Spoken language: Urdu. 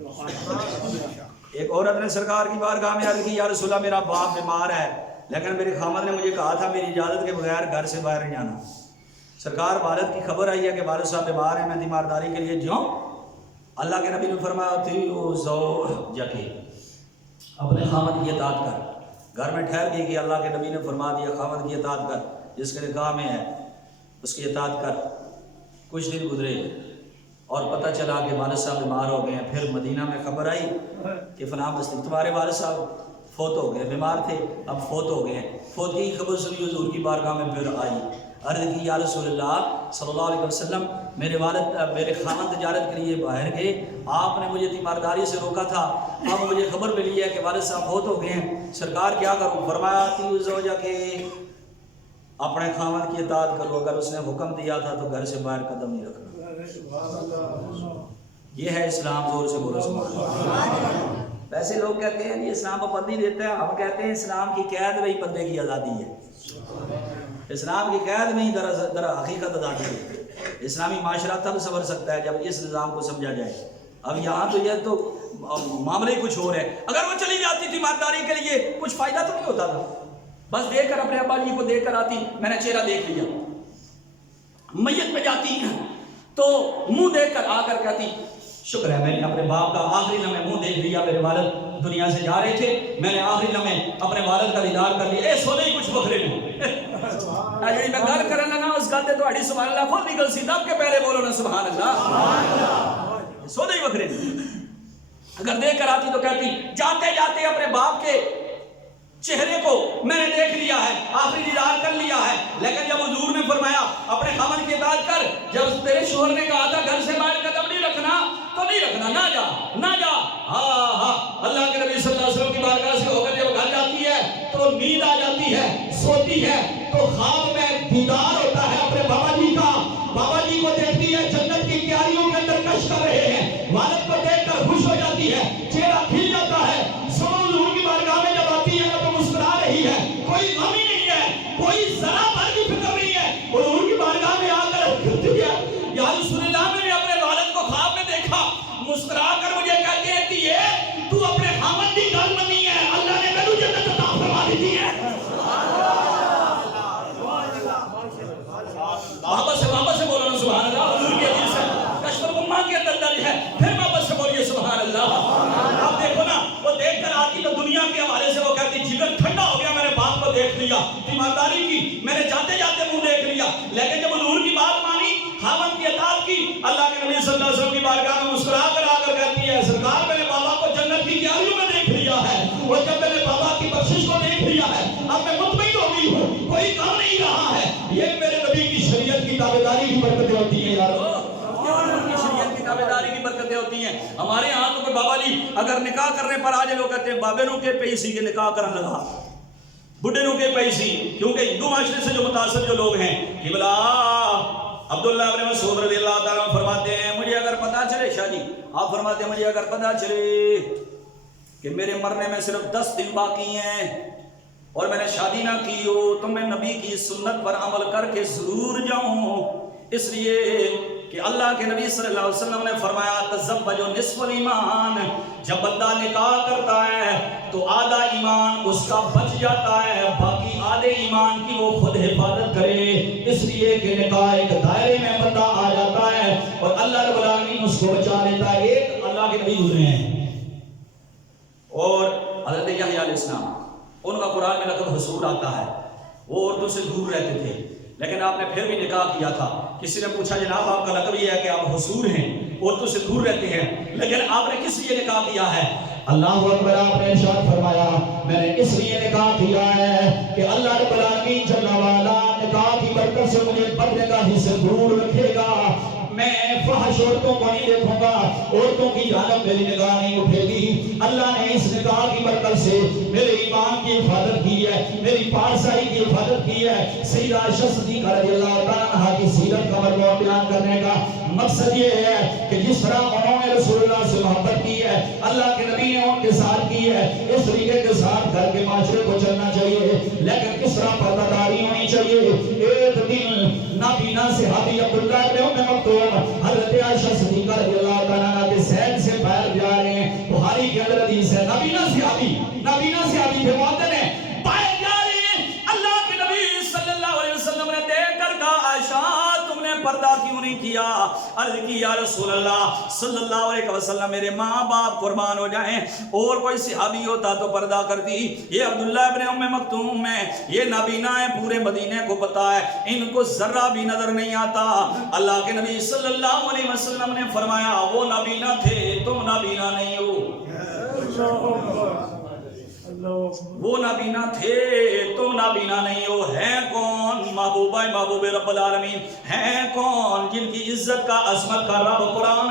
ایک عورت نے سرکار کی بارگاہ میں عرض کی، یا رسول اللہ میرا باپ بیمار ہے، لیکن میرے خامد نے مجھے کہا تھا میری اجازت کے بغیر گھر سے باہر نہیں جانا۔ سرکار والد کی خبر آئی ہے کہ والد صاحب بیمار ہیں، میں تیمارداری کے لیے جاؤں؟ اللہ کے نبی نے فرمایا تھیو زوجک، اپنے خامد کی اطاعت کر۔ گھر میں ٹھہر گئی کہ اللہ کے نبی نے فرما دیا خامد کی اطاعت کر، جس کے نکاح میں ہے اس کی اطاعت کر۔ کچھ دن گزرے اور پتہ چلا کہ والد صاحب بیمار ہو گئے ہیں۔ پھر مدینہ میں خبر آئی کہ فلاں بستی تمہارے والد صاحب فوت ہو گئے، بیمار تھے اب فوت ہو گئے ہیں۔ فوت کی خبر سنی حضور کی بارگاہ میں پھر آئی، عرض کی یا رسول اللہ صلی اللہ علیہ وسلم میرے خامد تجارت کے لیے باہر گئے، آپ نے مجھے تیمارداری سے روکا تھا، اب مجھے خبر ملی ہے کہ والد صاحب فوت ہو گئے ہیں، سرکار کیا کروں؟ فرمایا تیو زوجک، اپنے خامد کی اطاعت کرو، اگر اس نے حکم دیا تھا تو گھر سے باہر قدم نہیں رکھنا۔ یہ ہے اسلام، زور سے بولو سبحان اللہ۔ ویسے لوگ کہتے ہیں یہ اسلام پابندی دیتا ہے، ہم کہتے ہیں اسلام کی قید میں ہی بندے کی آزادی ہے۔ اسلام کی قید میں ہی در حقیقت آزادی ہے۔ اسلامی معاشرہ تب سنور سکتا ہے جب اس نظام کو سمجھا جائے۔ اب یہاں تو یہ تو معاملہ ہی کچھ اور ہے۔ اگر وہ چلی جاتی تھی تیمارداری کے لیے کچھ فائدہ تو نہیں ہوتا تھا، بس دیکھ کر اپنے ابا جی کو دیکھ کر آتی، میں نے چہرہ دیکھ لیا۔ میت پہ جاتی تو منہ دیکھ کر آ کر کہتی شکر ہے میں نے اپنے باپ کا آخری لمحے منہ دیکھ لیا، میرے والد دنیا سے جا رہے تھے، میں نے آخری لمحے اپنے والد کا دیدار کر لیا۔ اے سونے ہی کچھ بکرے میں جی میں گل کرن لگا اس گل تے تہاڈی سبحان اللہ خود نکل سی، دب کے پہلے بولو نا سبحان اللہ۔ سونے ہی بکرے میں اگر دیکھ کر آتی تو کہتی جاتے جاتے اپنے باپ کے چہرے کو میں نے دیکھ لیا ہے، آخری دیدار کر لیا ہے۔ لیکن جب حضور نے فرمایا اپنے خامد کی اطاعت کر، جب تیرے شوہر نے کہا تھا گھر سے باہر قدم نہیں رکھنا تو نہیں رکھنا، نہ جا نہ جا۔ ہاں اللہ کے نبی صلی اللہ علیہ وسلم کی بارگاہ سے ہو کر جب گھر جاتی ہے تو نیند آ جاتی ہے، سوتی ہے تو خواب میں دیدار ہوتا ہے اپنے بابا جی کا۔ بابا جی کو دیکھتی ہے جنت کی کیاریوں کے اندر کش کر رہے ہیں، والد کو دیکھ کر خوش ہو جاتی ہے، چہرہ کھل جاتا ہے۔ حضور کی بارگاہ میں جب آتی ہے تو مسکرا رہی ہے، کوئی غم ہی نہیں ہے، کوئی ذرا بھر کی فکر نہیں ہے۔ حضور کی بارگاہ میں آ کر کہتی ہے یا رسول اللہ میں نے اپنے والد کو خواب میں دیکھا، مسکرا کر مجھے کہتے ہیں کہ تو اپنے خامد کی گل منی ہے، اللہ نے میرے جنت عطا فرما دی ہے۔ واپس سے بولو نا سبحان اللہ۔ حضور کی حدیث ہے کشف الغمہ کے اندر درج ہے، پھر واپس سے بولیے سبحان اللہ۔ آپ دیکھو نا وہ دیکھ کر آتی تو دنیا کے حوالے سے وہ کہتی جگر ٹھنڈا ہو گیا، میں نے باپ کو دیکھ لیا، تیمارداری کی میں نے جاتے جاتے منہ دیکھ لیا۔ لیکن جب حضور کی بات مانی، خامد کی اطاعت کی، اللہ کے نبی صلی اللہ علیہ وسلم کی بارگاہ میں مسکرا کر آ کر کہتی ہے سرکار میں نے بابا کو جنت کی کیاریوں میں دیکھ لیا ہے، اور جب میں نے بابا کی بخشش کو دیکھ لیا ہے اب میں مطمئن ہو گئی ہوں، کوئی غم نہیں رہا ہے۔ یہ میرے نبی کی شریعت کی تابعداری کی برکتیں ہوتی ہیں یارو، کی شریعت کی تابعداری کی برکتیں ہوتی ہیں۔ ہمارے یہاں تو کوئی بابا جی اگر نکاح کرنے پر آج لوگ کہتے ہیں بابے نو کے پیسی کے نکاح کرنے لگا، بڈھے نو کے پیسی، کیونکہ ہندو معاشرے سے جو متاثر جو لوگ ہیں قبلہ عبداللہ ابن مسعود رضی اللہ تعالیٰ فرماتے ہیں مجھے اگر پتہ چلے، شاہ جی آپ فرماتے ہیں مجھے اگر پتہ چلے کہ میرے مرنے میں صرف 10 دن باقی ہیں اور میں نے شادی نہ کی ہو تو میں نبی کی سنت پر عمل کر کے ضرور جاؤں، اس لیے کہ اللہ کے نبی صلی اللہ علیہ وسلم نے فرمایا تزوجوا نصف الایمان، جب بندہ نکاح کرتا ہے تو آدھا ایمان اس کا بچ جاتا ہے، باقی آدھے ایمان کی وہ خود حفاظت کرے، اس لیے کہ نکاح ایک دائرے میں بندہ آ جاتا ہے اور اللہ رب العالمین اس کو بچا لیتا ہے۔ ایک اللہ کے نبی گزرے ہیں اور حضرت یحییٰ علیہ السلام، ان کا قرآن میں لقب حصور آتا ہے، وہ عورتوں سے دور رہتے تھے لیکن آپ نے پھر بھی نکاح کیا تھا۔ کسی نے پوچھا جناب آپ کا لقب یہ ہے کہ آپ حصور ہیں، عورتوں سے دور رہتے ہیں، لیکن آپ نے کس لیے نکاح کیا ہے؟ اللہ اکبر، آپ نے ارشاد فرمایا میں نے اس لیے نکاح کیا ہے کہ اللہ رب العالمین جل وعلا نکاح کی برکت سے مجھے بدنگاہی سے دور رکھے گا، میں فحش عورتوں کو نہیں دیکھوں گا، عورتوں کی جانب میری نگاہ نہیں اٹھے گی۔ اللہ نے اس نکاح کی برکت سے میرے ایمان کی حفاظت کی ہے، میری پارسائی کی حفاظت کی ہے۔ سیدہ عائشہ صدیقہ رضی اللہ تعالیٰ عنہا کی سیرت کا مربوع بیان کرنے کا مقصد یہ ہے کہ جس طرح انہوں نے رسول اللہ سے محبت کی ہے، اللہ کے نبی نے ان کے ساتھ کی ہے، اس طریقے کے ساتھ گھر کے معاشرے کو چلنا چاہیے، لیکن کس طرح پردہ داری ہونی چاہیے۔ ایک دن نابینا صحابی عبداللہ بن ام مکتوم حضرت عائشہ صدیقہ رضی اللہ تعالیٰ عنہ کے سین سے باہر جا رہے ہیں، نابینا صحابی تھے، معدن ہے، پائے جاری اللہ کے نبی صلی اللہ علیہ وسلم نے دیکھ کر کہا عائشہ تم نے پردہ کیوں نہیں کیا؟ عرض کی یا رسول اللہ صلی اللہ علیہ وسلم میرے ماں باپ قربان ہو جائیں، اور کوئی صحابی ہوتا تو پردہ کرتی، یہ عبداللہ ابن ام مکتوم ہے، یہ نابینا ہے، پورے مدینے کو پتا ہے، ان کو ذرہ بھی نظر نہیں آتا۔ اللہ کے نبی صلی اللہ علیہ وسلم نے فرمایا وہ نابینا تھے تم نابینا نہیں ہو، وہ نابینا تھے تم نابینا نہیں ہو۔ ہے کون؟ محبوب رب العالمین، ہیں کون؟ جن کی عزت کا عظمت کا رب قرآن